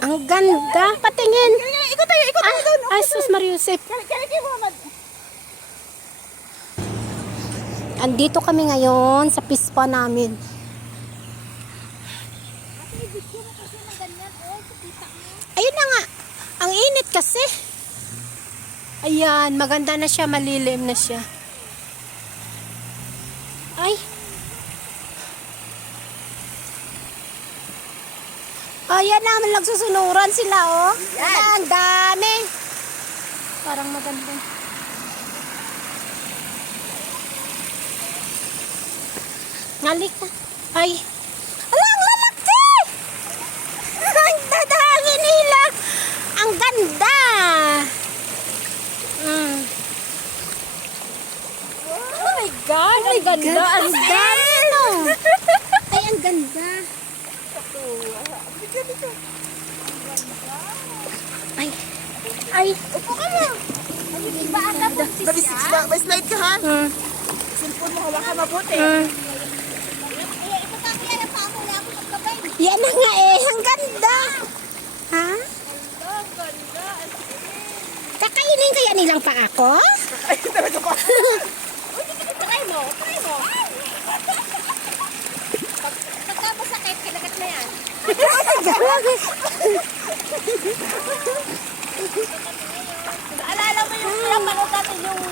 Ang ganda. Patingin. Ikot tayo, ikot tayo doon. Ay, sus Mariusip. Kaya mo naman. Andito kami ngayon sa pispa namin. Ayun na nga. Ang init kasi. Ayan, maganda na siya. Malilim na siya. Ay. Ayan naman nagsusunuran sila, oh. Ang dami. Parang maganda. Ngalik na. Ay. Ala, ang lalaki! Ang dadami nila. Ang ganda. Oh my God. Ang ganda. Ang dami, no? Ay, ang ganda. Ay. Ay. Upo ka mo. Ba ata po siya? May slide ka, ha? Cellphone mo, hawakan mabuti. Ikot ako yan. Ang wala ako magkabay. Yan na nga eh. Ang ganda. Ha? Ang ganda. Kakainin kaya nilang pa ako? Ay, talaga ba? Try mo. Pagkapos sakit, kinagat na yan. Alala mo yung napanood natin yung